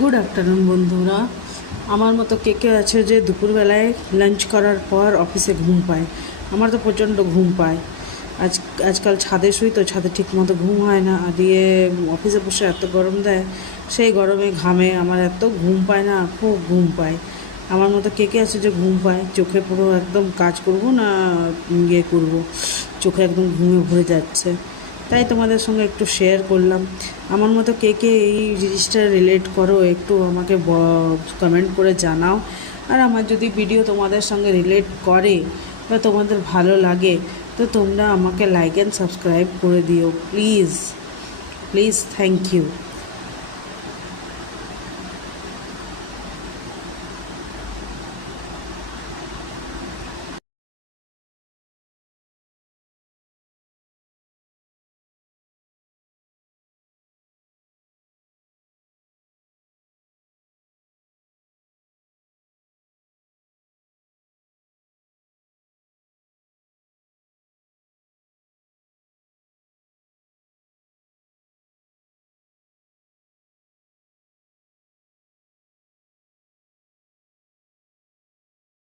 Good afternoon বন্ধুরা। আমার মতো কে কে আছে যে দুপুরবেলায় লাঞ্চ করার পর অফিসে ঘুম পায়? আমার তো প্রচণ্ড ঘুম পায়। আজকাল ছাদে শুই, তো ছাদে ঠিক মতো ঘুম হয় না, আর দিয়ে অফিসে বসে এত গরম দেয়, সেই গরমে ঘামে আমার এত ঘুম পায় না, খুব ঘুম পায়। আমার মতো কে কে আছে যে ঘুম পায়? চোখে পুরো একদম কাজ করব না, ইয়ে করব, চোখে একদম ঘুমে ভরে যাচ্ছে। তাই তোমাদের সঙ্গে একটু শেয়ার করলাম। আমার মতো কে কে এই জিনিসটা রিলেট করো, একটু আমাকে কমেন্ট করে জানাও। আর আমার যদি ভিডিও তোমাদের সঙ্গে রিলেট করে বা তোমাদের ভালো লাগে, তো তোমরা আমাকে লাইক অ্যান্ড সাবস্ক্রাইব করে দিও প্লিজ। Please, thank you.